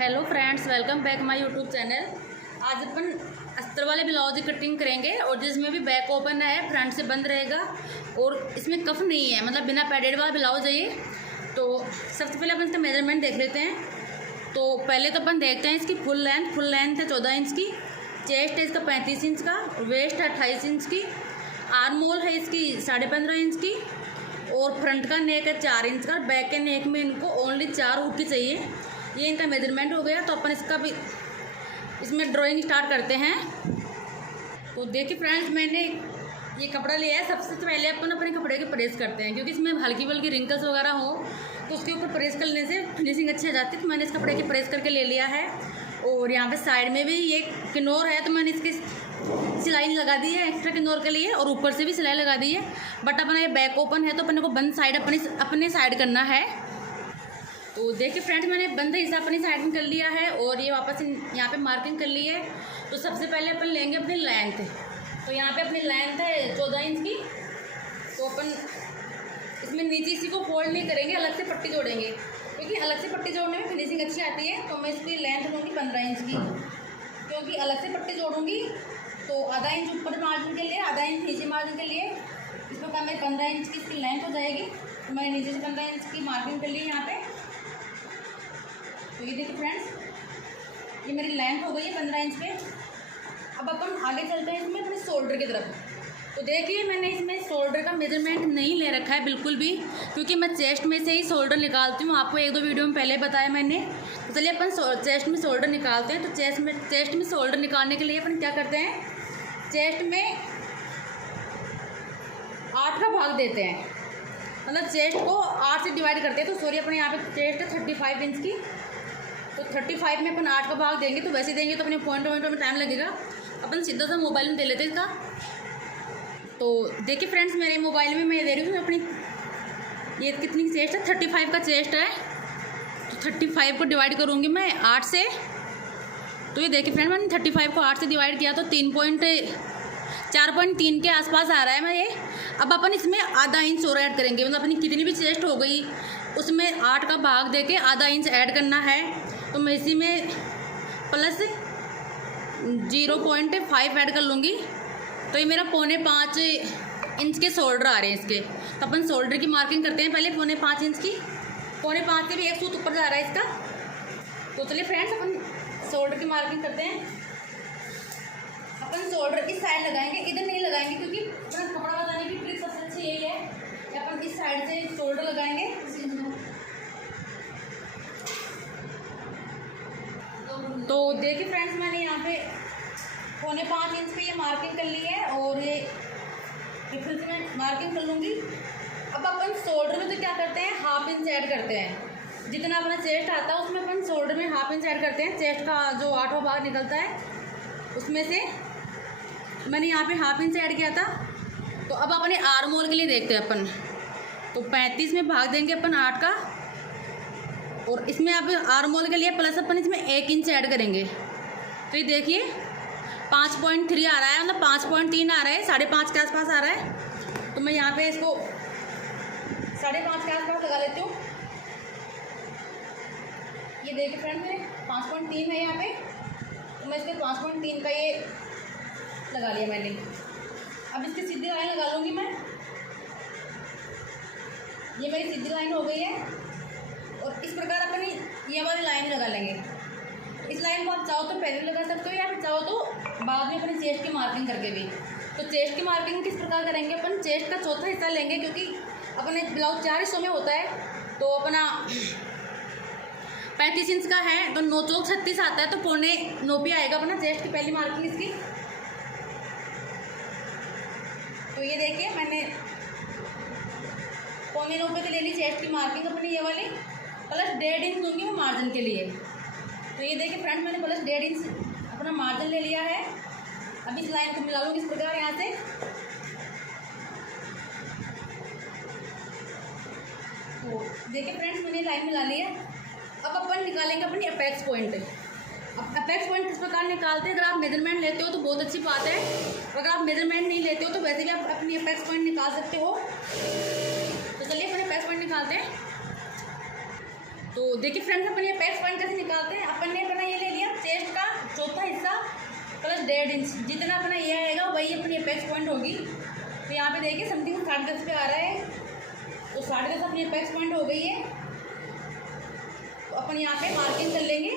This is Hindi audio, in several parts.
Hello friends, welcome back my YouTube channel. आज अपन अस्तर वाले ब्लाउज की कटिंग करेंगे और जिसमें भी बैक ओपन है, फ्रंट से बंद रहेगा और इसमें कफ नहीं है, मतलब बिना पैडेड वाला ब्लाउज है ये। तो सबसे पहले अपन इसका मेजरमेंट देख लेते हैं। तो पहले तो अपन देखते हैं इसकी फुल लेंथ है 14 इंच की, चेस्ट है इसका 35 इंच का, वेस्ट है 28 इंच की, आर्म होल है इसकी 15.5 इंच की और फ्रंट का नेक है 4 इंच का। बैक के नेक में इनको ओनली 4 हुक की चाहिए। ये इनका मेजरमेंट हो गया। तो अपन इसका भी इसमें ड्राइंग स्टार्ट करते हैं। तो देखिए फ्रेंड्स, मैंने ये कपड़ा लिया है। सबसे पहले अपन अपने कपड़े की प्रेस करते हैं, क्योंकि इसमें हल्की बल्कि रिंकल्स वगैरह हो तो उसके ऊपर प्रेस करने से फिनिशिंग अच्छी आ जाती है। तो मैंने इस कपड़े की प्रेस करके ले लिया है। और यहाँ पे साइड में भी ये किन्नौर है, तो मैंने इसकी सिलाई लगा दी है एक्स्ट्रा किन्नौर के लिए, और ऊपर से भी सिलाई लगा दी है। बट अपना ये बैक ओपन है तो अपने को बंद साइड अपने साइड करना है। तो देखिए फ्रेंड्स, मैंने बंद हिस्सा अपनी साइड में कर लिया है और ये वापस यहाँ पे मार्किंग कर ली है। तो सबसे पहले अपन लेंगे अपनी लेंथ। तो यहाँ पे अपनी लेंथ है 14 इंच की। तो अपन इसमें नीचे इसी को फोल्ड नहीं करेंगे, अलग से पट्टी जोड़ेंगे, क्योंकि अलग से पट्टी जोड़ने में फिनिशिंग अच्छी आती है। तो मैं इसकी लेंथ लूँगी 15 इंच की, क्योंकि अलग से पट्टी जोड़ूँगी तो आधा इंच ऊपर मार्जिन के लिए, आधा इंच नीचे मार्जिन के लिए। इस प्रकार मेरी 15 इंच की इसकी लेंथ हो जाएगी। तो मैंने नीचे से 15 इंच की मार्किंग कर ली है यहाँ पे। तो ये देखिए फ्रेंड्स, ये मेरी लेंथ हो गई है 15 इंच पे। अब अपन आगे चलते हैं इसमें अपने शोल्डर की तरफ। तो देखिए, मैंने इसमें शोल्डर का मेजरमेंट नहीं ले रखा है बिल्कुल भी, क्योंकि मैं चेस्ट में से ही शोल्डर निकालती हूँ। आपको 1-2 वीडियो में पहले बताया मैंने। तो चलिए अपन चेस्ट में शोल्डर निकालते हैं। तो चेस्ट में शोल्डर निकालने के लिए अपन क्या करते हैं, चेस्ट में 8 का भाग देते हैं, मतलब चेस्ट को 8 से डिवाइड करते हैं। तो सॉरी, अपने यहाँ पे चेस्ट है 35 इंच की, तो 35 में अपन 8 का भाग देंगे। तो वैसे देंगे तो अपने पॉइंट में टाइम लगेगा। अपन सीधा सा मोबाइल में दे लेते हैं इसका। तो देखिए फ्रेंड्स, मेरे मोबाइल में मैं दे रही हूँ अपनी, ये कितनी चेस्ट है, 35 का चेस्ट है। तो 35 को डिवाइड करूँगी मैं 8 से। तो ये देखिए फ्रेंड, मैंने 35 को 8 से डिवाइड किया तो 4.3 के आसपास आ रहा है मैं ये। अब अपन इसमें आधा इंच और ऐड करेंगे, मतलब अपनी कितनी भी चेस्ट हो गई उसमें 8 का भाग देके आधा इंच ऐड करना है। तो मैं इसी में प्लस 0.5 ऐड कर लूँगी। तो ये मेरा 4.5 इंच के शोल्डर आ रहे हैं इसके। तो अपन शोल्डर की मार्किंग करते हैं पहले 4.5 इंच की। 4.5 से भी 1 सूत ऊपर जा रहा है इसका। तो चलिए फ्रेंड्स, अपन शोल्डर की मार्किंग करते हैं। अपन शोल्डर इस साइड लगाएंगे, इधर नहीं लगाएंगे, क्योंकि अपना कपड़ा बनाने की ट्रिक सबसे अच्छी यही है कि अपन इस साइड से शोल्डर लगाएंगे। तो देखिए फ्रेंड्स, मैंने यहाँ पे 4.5 इंच पे ये मार्किंग कर ली है और ये फिर से मैं मार्किंग कर लूँगी। अब अपन शोल्डर में तो क्या करते हैं, 1/2 इंच ऐड करते हैं। जितना अपना चेस्ट आता है उसमें अपन शोल्डर में 1/2 इंच ऐड करते हैं। चेस्ट का जो 8वां भाग निकलता है उसमें से मैंने यहाँ पे 1/2 इंच ऐड किया था। तो अब अपने आर्म होल के लिए देखते हैं अपन। तो 35 में भाग देंगे अपन 8 का, और इसमें अब आर्म होल के लिए प्लस अपन इसमें 1 इंच ऐड करेंगे। तो ये देखिए 5.3 आ रहा है, मतलब 5.3 आ रहा है, 5.5 के आसपास आ रहा है। तो मैं यहाँ पे इसको 5.5 के आसपास लगा लेती हूँ। ये देखिए फ्रेंड, मेरे 5.3 है यहाँ पे। तो मैं इसके 5.3 का ये लगा लिया मैंने। अब इसकी सीधी लाइन लगा लूँगी मैं। ये मेरी सीधी लाइन हो गई है। और इस प्रकार अपन ये वाली लाइन लगा लेंगे। इस लाइन को आप चाहो तो पहले लगा सकते हो, या फिर चाहो तो बाद में अपने चेस्ट की मार्किंग करके भी। तो चेस्ट की मार्किंग किस प्रकार करेंगे, अपन चेस्ट का चौथा हिस्सा लेंगे, क्योंकि अपने ब्लाउज 4 हिस्सों में होता है। तो अपना 35 इंच का है तो 9 चौक 36 आता है, तो 9.25 पे आएगा अपना चेस्ट की पहली मार्किंग इसकी। तो ये देखिए, मैंने 9.25 पे ले ली चेस्ट की मार्किंग अपनी, ये वाली प्लस 1.5 इंच दूँगी मैं मार्जिन के लिए। तो ये देखिए फ्रेंड, मैंने प्लस 1.5 इंच अपना मार्जिन ले लिया है। अब इस लाइन को मिला लूँगी इस प्रकार यहाँ से। तो देखिए फ्रेंड्स, मैंने लाइन मिला ली है। अब अपन निकालेंगे अपनी अपेक्स पॉइंट। अब अपेक्स पॉइंट किस प्रकार निकालते हैं, अगर आप मेजरमेंट लेते हो तो बहुत अच्छी बात है। अगर आप मेजरमेंट नहीं लेते हो तो वैसे भी आप अपनी अपेक्स पॉइंट निकाल सकते हो। तो चलिए अपने अपेक्स पॉइंट निकालते हैं। तो देखिए फ्रेंड्स, अपन ये अपेक्स पॉइंट कैसे निकालते हैं। अपन ने 1.5 इंच, जितना अपना ये आएगा वही अपनी अपेक्स पॉइंट होगी। तो यहाँ पे देखिए समथिंग 10.5 पे आ रहा है, तो 10.5 अपनी अपेक्स पॉइंट हो गई है। तो अपन यहाँ पे मार्किंग कर लेंगे।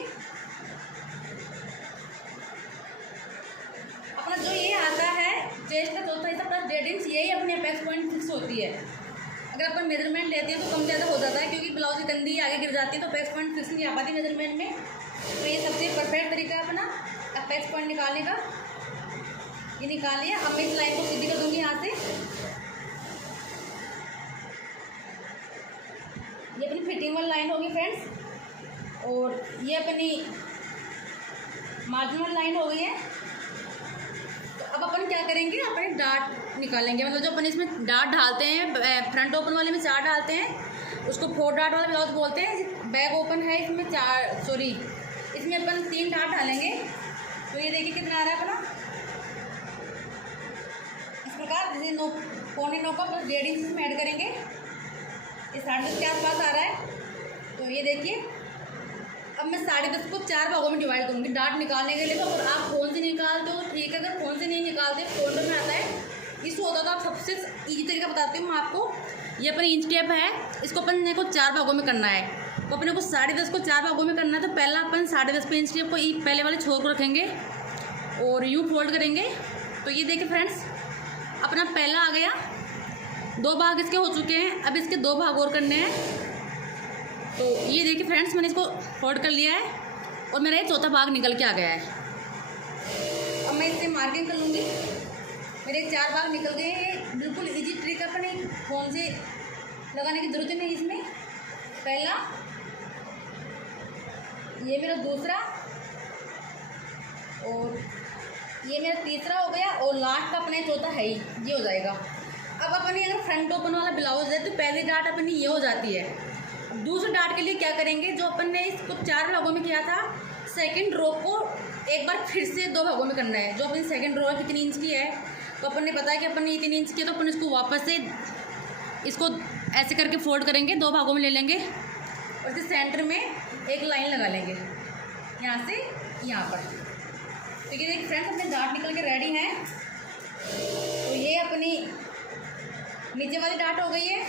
अपना जो ये आता है चेस्ट का चौथा हिस्सा प्लस 1.5 इंच, यही अपनी अपेक्स पॉइंट फिक्स होती है। अगर अपन मेजरमेंट लेते हैं तो कम ज़्यादा हो जाता है, क्योंकि ब्लाउज की कंधी आगे गिर जाती है तो अपेक्स पॉइंट फिक्स नहीं आ पाती मेजरमेंट में। तो ये सबसे परफेक्ट तरीका है अपना अपेक्स पॉइंट निकालने का। ये निकाल लिया। अब मैं इस लाइन को सीधी कर दूँगी यहाँ से। ये अपनी फिटिंग वाली लाइन होगी फ्रेंड्स, और ये अपनी मार्जिन वाली लाइन हो गई है। तो अब अपन क्या करेंगे, अपने डार्ट निकालेंगे। मतलब जो अपन इसमें डार्ट डालते हैं, फ्रंट ओपन वाले में 4 डालते हैं, उसको 4 डार्ट वाला ब्लाउज बोलते हैं। बैक ओपन है इसमें इसमें अपन 3 डार्ट डालेंगे। तो ये देखिए कितना आ रहा है अपना, इस प्रकार जैसे 9.25 का प्लस 1.5 इंच इसमें ऐड करेंगे। ये 10.5 के आसपास आ रहा है। तो ये देखिए अब मैं 10.5 को 4 भागों में डिवाइड करूँगी डार्ट निकालने के लिए। तो अगर आप फ़ोन से निकालते हो तो ठीक है, अगर फ़ोन से नहीं निकालते, फ़ोन में आता है इशू होता, तो आप सबसे ईजी तरीका बताती हूँ मैं आपको। ये अपनी इंच टेप है, इसको अपन को 4 भागों में करना है। तो अपने को 10.5 को 4 भागों में करना है। तो पहला अपन 10.5 पे इंच टेप को पहले वाले छोर को रखेंगे और यूँ फोल्ड करेंगे। तो ये देखिए फ्रेंड्स अपना पहला आ गया, 2 भाग इसके हो चुके हैं। अब इसके 2 भाग और करने हैं। तो ये देखिए फ्रेंड्स मैंने इसको फोल्ड कर लिया है और मेरा ये चौथा भाग निकल के आ गया है। अब मैं इससे मार्किंग कर लूँगी। मेरे 4 भाग निकल गए हैं। बिल्कुल इजी ट्रिक है, अपने फ़ोन से लगाने की ज़रूरत नहीं इसमें। पहला, ये मेरा दूसरा, और ये मेरा तीसरा हो गया, और लास्ट का अपने चौथा है ही, ये हो जाएगा। अब अपनी अगर फ्रंट ओपन वाला ब्लाउज है तो पहली डार्ट अपनी ये हो जाती है। दूसरे डार्ट के लिए क्या करेंगे, जो अपन ने इसको 4 भागों में किया था, सेकंड रो को एक बार फिर से 2 भागों में करना है। जो अपनी सेकंड रो है कितनी इंच की है, तो अपन ने पता है कि अपन ने इतनी इंच की है, तो अपन इसको वापस से इसको ऐसे करके फोल्ड करेंगे, 2 भागों में ले लेंगे और इसे सेंटर में एक लाइन लगा लेंगे यहाँ से यहाँ पर। तो ये देखिए फ्रेंड्स अपने डार्ट निकल के रेडी हैं। तो ये अपनी नीचे वाली डार्ट हो गई है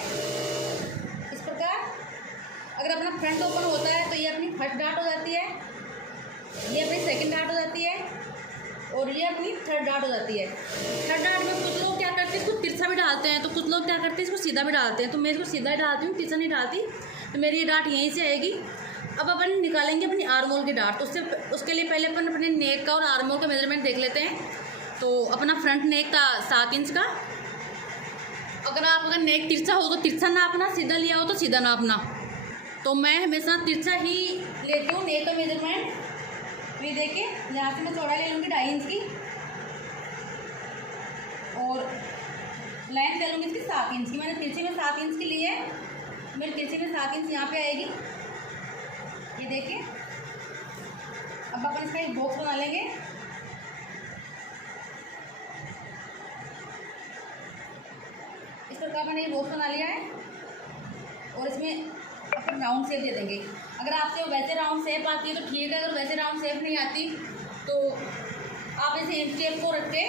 इस प्रकार। अगर अपना फ्रंट ओपन होता है तो ये अपनी फर्स्ट डार्ट हो जाती है, ये अपनी सेकंड डार्ट हो जाती है, और ये अपनी थर्ड डार्ट हो जाती है। थर्ड डार्ट में कुछ लोग क्या करते हैं, इसको तिरछा भी डालते हैं, तो कुछ लोग क्या करते हैं इसको सीधा भी डालते हैं। तो मैं इसको सीधा ही डालती हूँ, तिरछा नहीं डालती। तो मेरी ये डार्ट यहीं से आएगी। अब अपन निकालेंगे अपनी आर्मोल की डार्ट। तो उसके लिए पहले अपन अपने नेक का और आर्मोल का मेजरमेंट देख लेते हैं। तो अपना फ्रंट नेक था 7 इंच का। अगर नेक तिरछा हो तो तिरछा नापना, सीधा लिया हो तो सीधा नापना। तो मैं हमेशा तिरछा ही लेती हूँ नेक का मेजरमेंट। तो ये देखिए यहाँ से मैं चौड़ाई ले लूँगी 2.5 इंच की, और लेंथ ले लूँगी इसकी 7 इंच की। मैंने तिरछे में 7 इंच की ली है, मेरे तिरछे में 7 इंच यहाँ पे आएगी। ये देखिए अब अपन इसका एक बॉक्स बना लेंगे। इस प्रकार मैंने ये बॉक्स बना लिया है, और इसमें अपन राउंड शेप दे देंगे। अगर आपसे वैसे राउंड शेप आती है तो ठीक है, अगर वैसे राउंड शेप नहीं आती तो आप ऐसे इंच टेप को रख के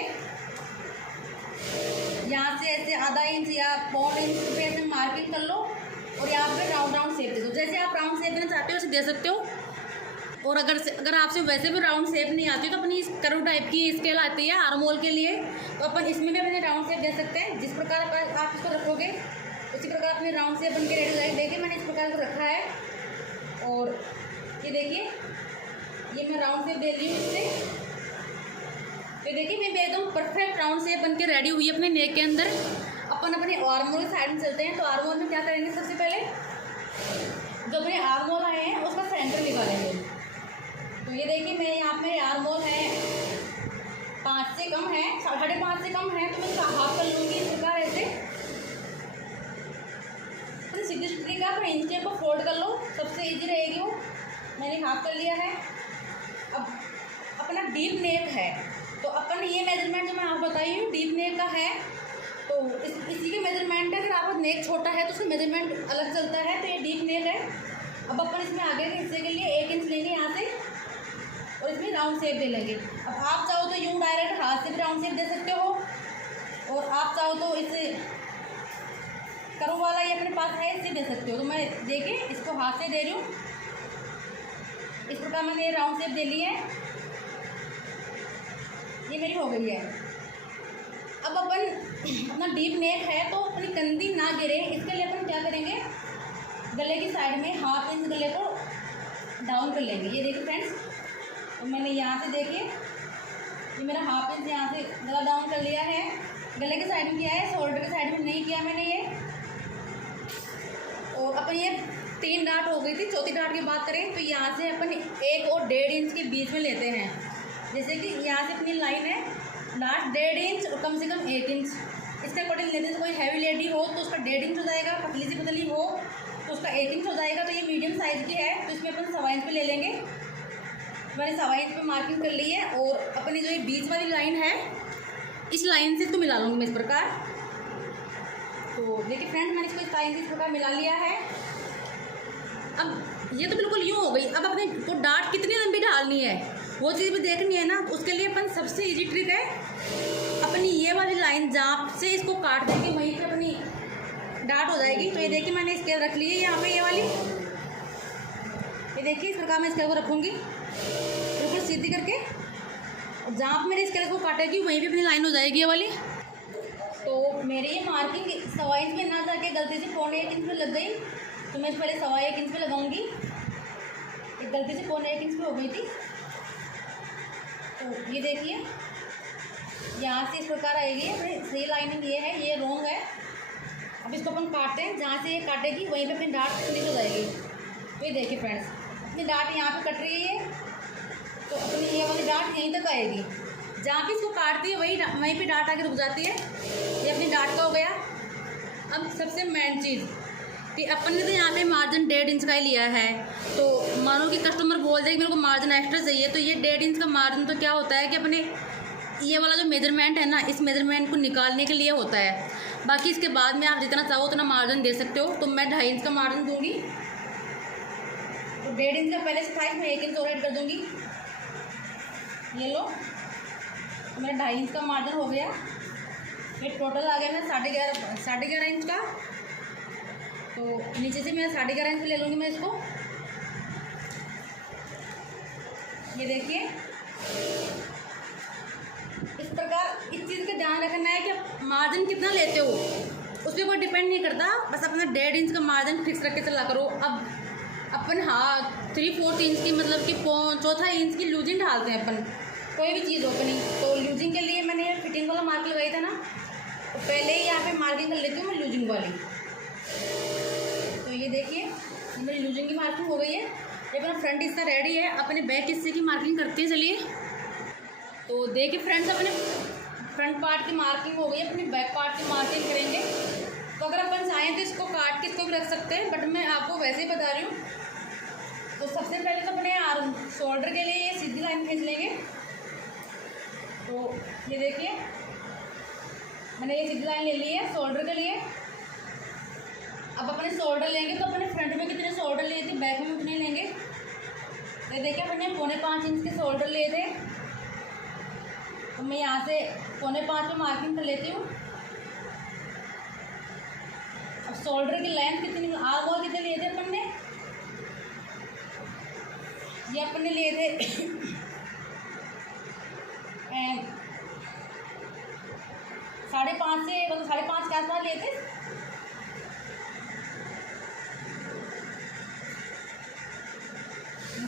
यहाँ से ऐसे आधा इंच या 1.25 इंच पे ऐसे मार्किंग कर लो, और यहाँ पे राउंड शेप दे दो। जैसे आप राउंड शेप देना चाहते हो उसे दे सकते हो। और अगर आपसे वैसे भी राउंड शेप नहीं आती तो अपनी कर्व टाइप की स्केल आती है आर्मोल के लिए, तो अपन इसमें भी अपने राउंड शेप दे सकते हैं। जिस प्रकार आप इसको रखोगे उसी प्रकार अपने राउंड शेप बन के रेडी हो जाएगी। देखिए मैंने इस प्रकार को रखा है, और ये देखिए ये मैं राउंड शेप दे रही हूँ इससे। तो देखिए मैं एकदम परफेक्ट राउंड शेप बन के रेडी हुई है अपने नेक के अंदर। अपन अपने आर्मोल की साइड में चलते हैं। तो आर्मोल में क्या करेंगे, सबसे पहले जो अपने आर्मोल आए हैं उसका सेंटर निकालेंगे। तो ये देखिए मैं यहाँ पे आर्मोल है 5 से कम है, 5.5 से कम है, तो मैं इसका हाफ कर लूँगी इस प्रकार ऐसे। तो सीधी स्ट्रिक आप इंच टेप को फोल्ड कर लो, सबसे इजी रहेगी वो। मैंने हाफ कर लिया है। अब अपना डीप नेक है, तो अपन ये मेजरमेंट जो मैं आपको बताई हूँ डीप नेक का है, तो इसी के मेजरमेंट है। अगर आपका नेक छोटा है तो उसका मेजरमेंट अलग चलता है। तो ये डीप नेक है। अब अपन इसमें आगे के हिस्से के लिए 1 इंच लेंगे यहाँ से, और इसमें राउंड शेप दे लेंगे। अब आप चाहो तो यूँ डायरेक्ट हाथ से भी राउंड शेप दे सकते हो, और आप चाहो तो इसे करो वाला ये अपने पास है इससे दे सकते हो। तो मैं देखिए इसको हाथ से दे रही हूँ, इस प्रकार मैंने राउंड शेप दे ली है, ये मेरी हो गई है। अब अपन अपना डीप नेक है तो अपनी कंधी ना गिरे, इसके लिए अपन क्या करेंगे, गले की साइड में हाफ इंच गले को डाउन कर लेंगे। ये देखिए फ्रेंड्स, तो मैंने यहाँ से देखिए ये मेरा हाफ इंच यहाँ से गला डाउन कर लिया है, गले के साइड में किया है, शोल्डर के साइड में नहीं किया मैंने ये। और अपन ये 3 डाट हो गई थी, चौथी डाट की बात करें तो यहाँ से अपन 1 और 1.5 इंच के बीच में लेते हैं। जैसे कि यहाँ से अपनी लाइन है लास्ट 1.5 इंच और कम से कम 1 इंच, इसके अकॉर्डिंग लेते हैं। कोई हैवी लेडी हो तो उसका 1.5 इंच हो जाएगा, पतली सी पतली हो तो उसका 1 इंच हो जाएगा। तो ये मीडियम साइज़ की है तो इसमें अपन 1.25 इंच पे ले लेंगे। मैंने 1.25 इंच पे मार्किंग कर ली है, और अपनी जो ये बीच वाली लाइन है इस लाइन से इसको मिला लूँगी मैं इस प्रकार। तो देखिए फ्रेंड्स, मैंने इसको इस लाइन से इस प्रकार मिला लिया है। अब ये तो बिल्कुल यूँ हो गई। अब अपने को डाट कितनी लंबी डालनी है वो चीज़ भी देखनी है ना, उसके लिए अपन सबसे इजी ट्रिक है अपनी ये वाली लाइन जहाँ से इसको काट देंगे वहीं पे अपनी डाट हो जाएगी। तो ये देखिए मैंने स्केल रख ली है यहाँ पे, ये वाली, ये देखिए इस प्रकार मैं स्केल को रखूँगी बिल्कुल सीधी करके, और जहाँ पर मेरे स्केल को काटेगी वहीं पे अपनी लाइन हो जाएगी ये वाली। तो मेरी ये मार्किंग 1.25 इंच में ना जाके गलती से 1.25 इंच में लग गई, तो मैं पहले 1.25 इंच पे लगाऊंगी। एक गलती से 1.25 इंच पे हो गई थी। तो ये देखिए यहाँ से इस प्रकार आएगी, अपनी सही लाइनिंग ये है, ये रॉन्ग है। अब इसको अपन काटते हैं, जहाँ से ये काटेगी वहीं पे अपनी डाट फिनिश हो जाएगी। तो ये देखिए फ्रेंड्स, अपनी डाट यहाँ पे कट रही है, तो अपनी ये वाली डाट यहीं तक आएगी। जहाँ पे इसको काटती है वहीं पे डाट आके रुक जाती है। ये अपनी डाट का हो गया। अब सबसे मेन चीज़ कि अपन ने तो यहाँ पे मार्जिन 1.5 इंच का ही लिया है, तो मानो कि कस्टमर बोल दे कि मेरे को मार्जिन एक्स्ट्रा चाहिए, तो ये 1.5 इंच का मार्जिन तो क्या होता है कि अपने ये वाला जो मेजरमेंट है ना, इस मेजरमेंट को निकालने के लिए होता है। बाकी इसके बाद में आप जितना चाहो उतना मार्जिन दे सकते हो। तो मैं 2.5 इंच का मार्जिन दूँगी, तो 1.5 इंच का पहले से था, मैं 1 इंच और ऐड कर दूँगी। ये लो, तो मेरा 2.5 इंच का मार्जिन हो गया। ये टोटल आ गया मैं 11.5 इंच का। तो नीचे से मैं 11.5 इंच ले लूँगी मैं इसको। ये देखिए इस प्रकार इस चीज़ का ध्यान रखना है कि मार्जिन कितना लेते हो उस पर कोई डिपेंड नहीं करता, बस अपना 1.5 इंच का मार्जिन फिक्स रख के चला करो। अब अपन 3/4 इंच की मतलब कि 1/4 इंच की लूजिंग डालते हैं अपन कोई भी चीज़ ओपनिंग। तो लूजिंग के लिए मैंने फिटिंग वाला मार्क लगाया था ना, तो पहले ही यहाँ पे मार्किंग कर लेती हूँ मैं लूजिंग वाली। तो ये देखिए मेरी लूजिंग की मार्किंग हो गई है। ये अपना फ्रंट हिस्सा रेडी है, अपने बैक हिस्से की मार्किंग करते हैं। चलिए तो देखिए फ्रेंड्स, अपने फ्रंट पार्ट की मार्किंग हो गई है, अपने बैक पार्ट की मार्किंग करेंगे। तो अगर अपन चाहें तो इसको काट के इसको भी रख सकते हैं, बट मैं आपको वैसे ही बता रही हूँ। तो सबसे पहले तो अपने शोल्डर के लिए ये सीधी लाइन खींच लेंगे। तो ये देखिए मैंने ये सीधी लाइन ले ली है शोल्डर के लिए। अब अपने शोल्डर लेंगे तो अपने फ्रंट में कितने शोल्डर लिए थे, बैक में उतने लेंगे। ये देखिए अपने 4.25 इंच के शोल्डर लिए थे, तो मैं यहाँ से 4.25 पे मार्किंग कर लेती हूँ। अब शोल्डर की लेंथ कितनी, आर्म होल कितने लिए थे अपन ने, ये अपन ने लिए थे 5.5 से मतलब 5.5 के आसपास लिए थे।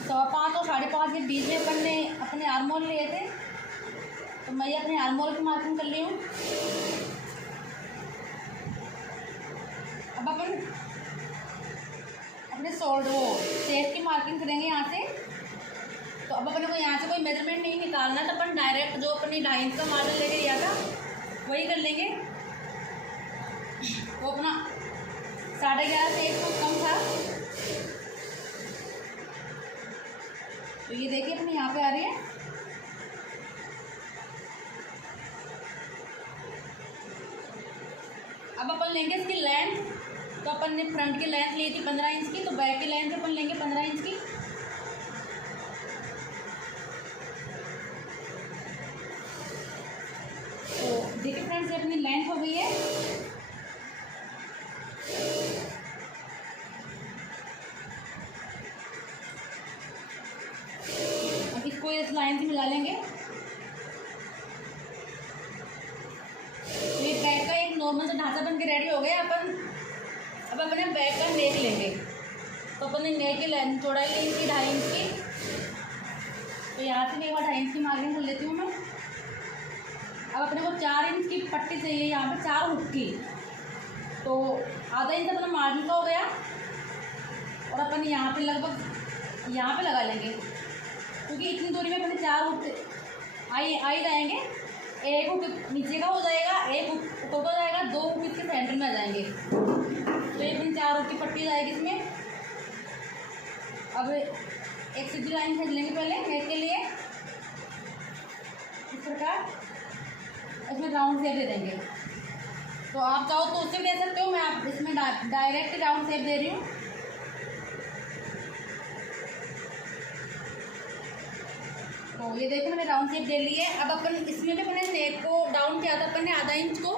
तो 5 और 5.5 के बीच में अपन ने अपने आर्म होल लिए थे, तो मैं ये अपने आर्म होल की मार्किंग कर ली हूँ। अब अपन अपने शोल्डर चेस्ट की मार्किंग करेंगे यहाँ से। तो अब अपन को यहाँ से कोई मेजरमेंट नहीं निकालना, तो अपन डायरेक्ट जो अपनी 2.5 इंच का मार्जिन लेके लिया था वही कर लेंगे। वो अपना 11.5 से 1 कम था। तो ये देखिए अपनी यहाँ पे आ रही है। अब अपन लेंगे इसकी लेंथ। तो अपन ने फ्रंट की लेंथ ली थी 15 इंच की, तो बैक की लेंथ अपन लेंगे 15 इंच की। देखिए फ्रेंड्स, ये अपनी लेंथ हो गई है। अब इसको इस लाइन से मिला लेंगे। तो ये बैग का एक नॉर्मल सा ढांचा बन के रेडी हो गया। अब अपने बैग का नेक लेंगे। तो अपने नेक की लेंथ चौड़ाई लेंगे 2.5 इंच की। तो यहाँ से मैं 2.5 इंच की मार्किंग कर लेती हूँ मैं। अब अपने को 4 इंच की पट्टी चाहिए यहाँ पे, 4 हुक की। तो आधा इंच अपना मार्जिन का हो गया और अपन यहाँ पे लगभग यहाँ पे लगा लेंगे, क्योंकि इतनी दूरी में अपने 4 हुक आई जाएंगे। एक हुक नीचे का हो जाएगा, एक हुक ऊपर हो जाएगा, 2 हुक इसके सेंटर में आ जाएंगे। तो ये अपनी 4 हुक की पट्टी जाएगी इसमें। अब एक सीधी लाइन खींच लेंगे पहले नेक के लिए इस प्रकार। इसमें राउंड शेप दे देंगे। तो आप चाहो तो उससे भी दे सकते हो, मैं आप इसमें डायरेक्ट राउंड शेप दे रही हूँ। तो ये देखो मैंने राउंड शेप दे ली है। अब अपन इसमें भी अपने नेक को डाउन किया था अपन ने आधा इंच को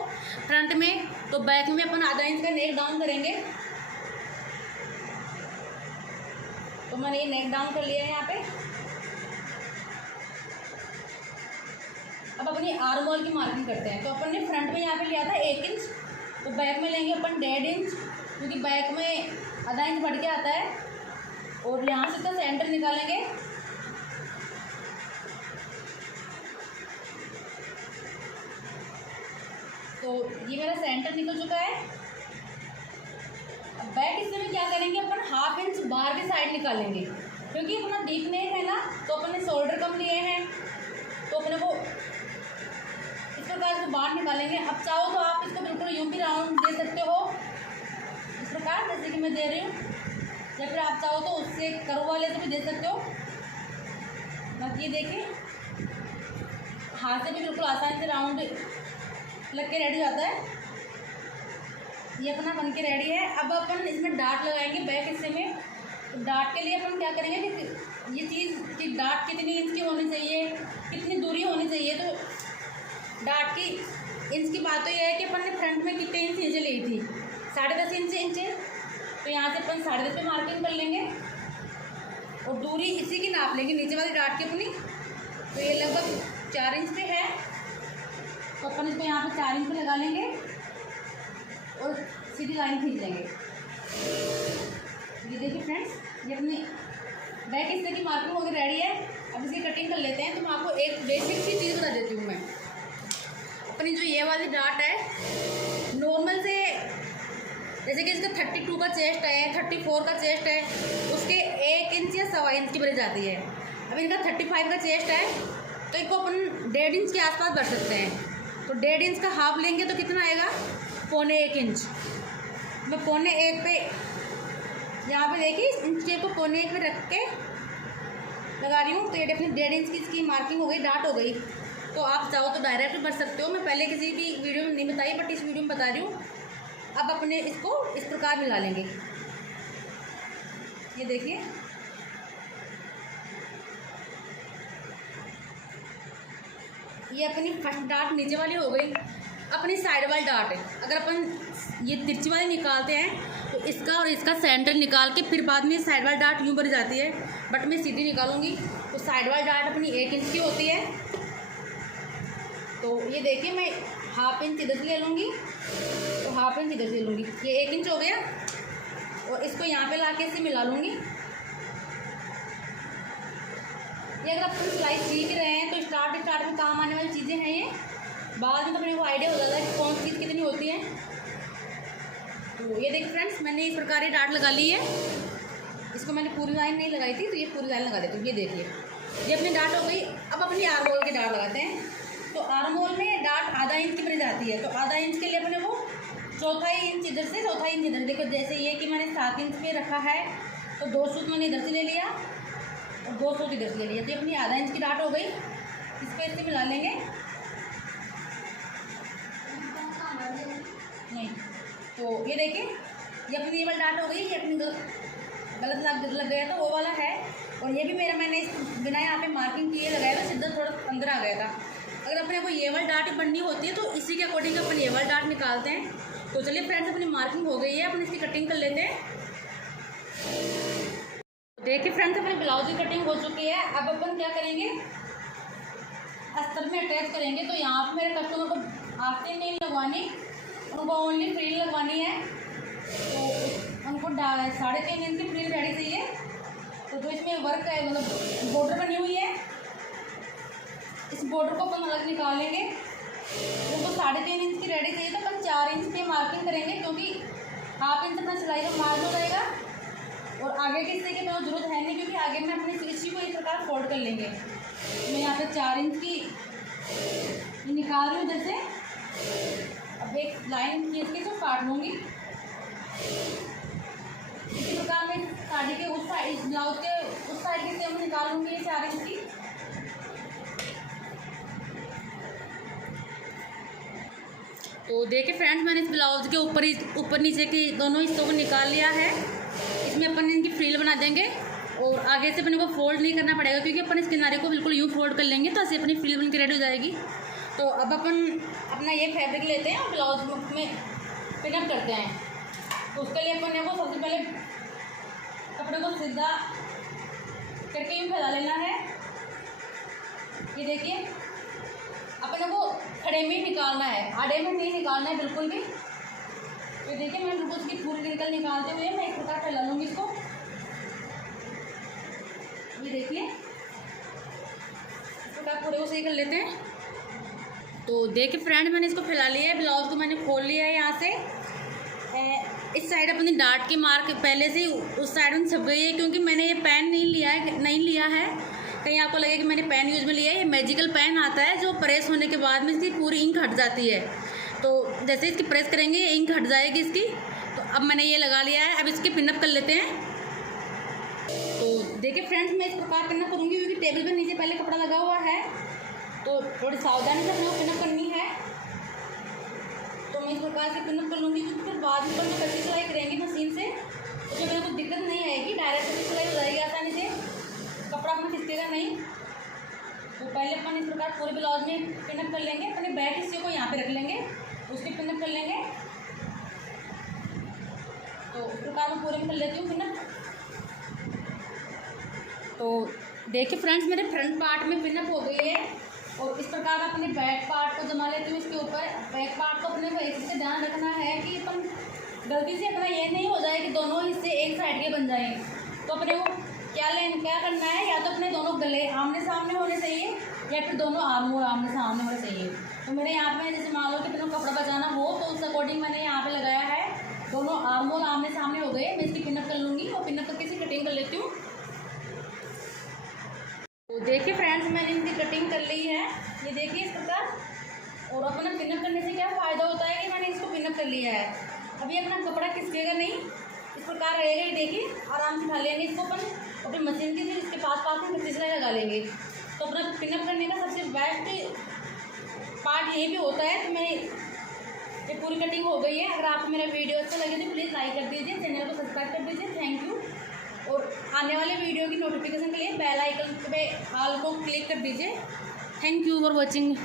फ्रंट में, तो बैक में अपन आधा इंच का नेक डाउन करेंगे। तो मैंने ये नेक डाउन कर लिया है यहाँ पे। अब अपनी आर्म होल की मार्किंग करते हैं। तो अपन ने फ्रंट में यहाँ पे लिया था 1 इंच, तो बैक में लेंगे अपन 1.5 इंच, क्योंकि बैक में आधा इंच बढ़ के आता है। और यहाँ से तो सेंटर निकालेंगे। तो ये मेरा सेंटर निकल चुका है। अब बैक हिस्से में क्या करेंगे, अपन 1/2 इंच बाहर की साइड निकालेंगे, क्योंकि अपना डीप नेक है ना, तो अपन ने शोल्डर कम लिए हैं, तो अपने को इस प्रकार से बाहर निकालेंगे। अब चाहो तो आप इसको बिल्कुल यूं भी राउंड दे सकते हो इस प्रकार, जैसे कि मैं दे रही हूँ, या फिर आप चाहो तो उससे कर्व वाले से भी दे सकते हो। बस ये देखिए, हाथ से भी बिल्कुल आसानी से राउंड लग के रेडी हो जाता है। ये अपना बन के रेडी है। अब अपन इसमें डार्ट लगाएंगे बैक हिस्से में। तो डार्ट के लिए अपन क्या करेंगे कि ये चीज़ कि डार्ट कितनी इंच की होनी चाहिए, कितनी दूरी होनी चाहिए। तो डार्ट की इंच की बात तो ये है कि अपन ने फ्रंट में कितने इंच नीचे ली थी, 10.5 इंच है। तो यहाँ से अपन 10.5 पे मार्किंग कर लेंगे और दूरी इसी की नाप लेंगे नीचे वाली डार्ट की अपनी। तो ये लगभग 4 इंच पे है, तो अपन इसको यहाँ पे 4 इंच पे लगा लेंगे और सीधी लाइन खींच लेंगे। ये देखिए फ्रेंड्स, ये अपनी बैक हिस्से की मार्किंग होकर रेडी है। अब इसकी कटिंग कर लेते हैं। तो मैं आपको एक बेसिक सी चीज़ बता देती हूँ। मैं अपनी जो ये वाली डार्ट है, नॉर्मल से जैसे कि इसका 32 का चेस्ट है, 34 का चेस्ट है, उसके 1 इंच या 1.25 इंच की बनी जाती है। अब इनका 35 का चेस्ट है, तो इनको अपन 1.5 इंच के आसपास बढ़ सकते हैं। तो 1.5 इंच का हाफ लेंगे तो कितना आएगा, 1.25 इंच। मैं 1.25 पे यहाँ पे देखिए इंच टेप को 1.25 पे रख के लगा रही हूँ। तो ये अपनी 1.5 इंच की इसकी मार्किंग हो गई, डार्ट हो गई। तो आप चाहो तो डायरेक्ट भी बढ़ सकते हो, मैं पहले किसी की वीडियो में नहीं बताई, बट इस वीडियो में बता रही हूँ। अब अपने इसको इस प्रकार मिला लेंगे। ये देखिए, ये अपनी फर्स्ट डार्ट नीचे वाली हो गई। अपनी साइड वाली डार्ट है, अगर अपन ये तिरछी वाली निकालते हैं तो इसका और इसका सेंटर निकाल के फिर बाद में साइड वाली डार्ट यूँ बन जाती है, बट मैं सीधी निकालूंगी। तो साइड वाली डार्ट अपनी 1 इंच की होती है। तो ये देखिए, मैं 1/2 इंच इधर से ले लूँगी, तो 1/2 इंच इधर से ले लूँगी, ये 1 इंच हो गया। और इसको यहाँ पे ला के इसे मिला लूँगी। ये अगर अपन सिलाई सीख रहे हैं तो स्टार्ट में काम आने वाली चीज़ें हैं ये। बाद में तो अपने को आइडिया हो जाता है कि कौन सी चीज़ कितनी होती है। तो ये देखिए फ्रेंड्स, मैंने इस प्रकार की डार्ट लगा ली है। इसको मैंने पूरी लाइन नहीं लगाई थी, तो ये पूरी लाइन लगा देती हूँ। ये देखिए, ये अपनी डार्ट हो गई। अब अपनी आर्म होल की डार्ट लगाते हैं। तो आर्म होल में डार्ट आधा इंच की बनी जाती है। तो आधा इंच के लिए अपने वो 1/4 इंच इधर से 1/4 इंच इधर। देखो जैसे ये कि मैंने 7 इंच पे रखा है, तो 2 सूत मैंने इधर से ले लिया और 2 सूत इधर से ले लिया। तो अपनी आधा इंच की डार्ट हो गई। इसको इससे मिला लेंगे। नहीं, तो ये देखिए, ये अपनी ये वाली डार्ट हो गई। ये अपनी गलत लग गया था, वो वाला है। और ये भी मैंने बिना यहाँ पे मार्किंग किए लगाया था, सीधा थोड़ा अंदर आ गया था। अगर अपने को ये वाली डाट बननी होती है तो इसी के अकॉर्डिंग अपन ये वाली डाट निकालते हैं। तो चलिए फ्रेंड्स, अपनी मार्किंग हो गई है, अपन इसकी कटिंग कर लेते हैं। देखिए फ्रेंड्स, अपनी ब्लाउज की कटिंग हो चुकी है। अब अपन क्या करेंगे, अस्तर में अटैच करेंगे। तो यहाँ पर मेरे कस्टमर को आस्तीन नहीं लगवानी, उनको ओनली फ्रिल लगवानी है। तो उनको 3.5 इंच की फ्रिल रेडी चाहिए। तो जो इसमें वर्क है, मतलब बॉर्डर बनी हुई है, इस बॉर्डर को अपन अलग निकालेंगे। उनको 3.5 इंच की रेडी चाहिए, तो अपन 4 इंच पे मार्किंग करेंगे, क्योंकि हाफ इंच अपना सिलाई का मार्क हो जाएगा। और आगे के हिस्से की तो जरूरत है नहीं, क्योंकि आगे में अपनी इसी को इस प्रकार फोल्ड कर लेंगे। मैं यहाँ पे 4 इंच की निकाल रही हूँ। जैसे अब एक लाइन खींच के तो काट लूँगी। इसी प्रकार मैं साड़ी के उस साइड, ब्लाउज के उस साइड की सेम निकाल लूँगी ये 4 इंच की। तो देखिए फ्रेंड्स, मैंने इस ब्लाउज के ऊपर नीचे की दोनों हिस्सों को निकाल लिया है। इसमें अपन इनकी फ्रिल बना देंगे और आगे से अपने को फोल्ड नहीं करना पड़ेगा, क्योंकि अपन इस किनारे को बिल्कुल यूँ फोल्ड कर लेंगे तो ऐसे अपनी फ्रिल बन के रेडी हो जाएगी। तो अब अपन अपना ये फैब्रिक लेते हैं और ब्लाउज में पिनअप करते हैं। तो उसके लिए अपन को सबसे पहले कपड़े को सीधा करके यूँ फैला लेना है। ये देखिए, अपने को खड़े में निकालना है, आड़े में नहीं निकालना है बिल्कुल भी। ये देखिए, मैं बिल्कुल उसकी पूरी रिंकल निकालते हुए मैं एक प्रकार फैला लूँगी इसको। ये देखिए, इस प्रकार पूरे को सही कर लेते हैं। तो देखिए फ्रेंड, मैंने इसको फैला लिया है, ब्लाउज को मैंने खोल लिया है। यहाँ से इस साइड अपनी डाट की मार्क पहले से उस साइड में छप गई है, क्योंकि मैंने ये पेन नहीं लिया है। कहीं आपको लगे कि मैंने पेन यूज में लिया है, ये मैजिकल पेन आता है जो प्रेस होने के बाद में इसकी पूरी इंक हट जाती है। तो जैसे इसकी प्रेस करेंगे ये इंक हट जाएगी इसकी। तो अब मैंने ये लगा लिया है, अब इसकी पिनअप कर लेते हैं। तो देखिए फ्रेंड्स, मैं इस प्रकार पिनअप करूँगी, क्योंकि टेबल पर नीचे पहले कपड़ा लगा हुआ है, तो थोड़ी सावधानी से हमें पिनअप करनी है। तो मैं इस प्रकार से पिनअप कर लूँगी, क्योंकि फिर बाद में मैं कच्ची सिलाई करेंगी मशीन से, तो फिर मेरे को दिक्कत नहीं आएगी, डायरेक्ट सिलाई हो जाएगी आसानी से, कपड़ा अपना खिसकेगा नहीं। तो पहले अपन इस प्रकार पूरे ब्लाउज में पिनअप कर लेंगे। अपने बैक हिस्से को यहाँ पे रख लेंगे, उसकी पिनअप कर लेंगे। तो इस प्रकार मैं पूरे में कर लेती हूँ पिनअप। तो देखिए फ्रेंड्स, मेरे फ्रंट पार्ट में पिनअप हो गई है, और इस प्रकार अपने बैक पार्ट को जमा लेती हूँ इसके ऊपर। बैक पार्ट को अपने को एक से ध्यान रखना है कि अपन गलती से अपना ये नहीं हो जाए कि दोनों हिस्से एक साइड के बन जाएँ। तो अपने को क्या करना है, या तो अपने दोनों गले आमने सामने होने चाहिए, या फिर दोनों आर्मोल आमने सामने होने चाहिए। तो मेरे यहाँ पे जैसे मान लो कि अपने कपड़ा बचाना हो, तो उस अकॉर्डिंग मैंने यहाँ पे लगाया है, दोनों आर्मोल आमने सामने हो गए। मैं इसकी पिनअप कर लूँगी और पिनअप करके इसकी कटिंग कर लेती हूँ। तो देखिए फ्रेंड्स, मैंने इनकी कटिंग कर ली है, ये देखिए इस प्रकार। और अपना पिनअप करने से क्या फ़ायदा होता है कि मैंने इसको पिनअप कर लिया है। अभी अपना कपड़ा खिसकेगा नहीं, इस प्रकार रहेगा। ये देखिए, आराम से उठा लेंगे इसको अपन अपनी मशीन की, फिर इसके पास में कच्ची सिलाई लगा लेंगे। तो अपना पिनअप करने का सबसे बेस्ट पार्ट ये भी होता है। तो मेरी ये पूरी कटिंग हो गई है। अगर आपको मेरा वीडियो अच्छा लगे तो प्लीज़ लाइक कर दीजिए, चैनल को सब्सक्राइब कर दीजिए। Thank you. और आने वाले वीडियो की नोटिफिकेशन के लिए बेल आइकन पे ऑल को क्लिक कर दीजिए। Thank you for watching.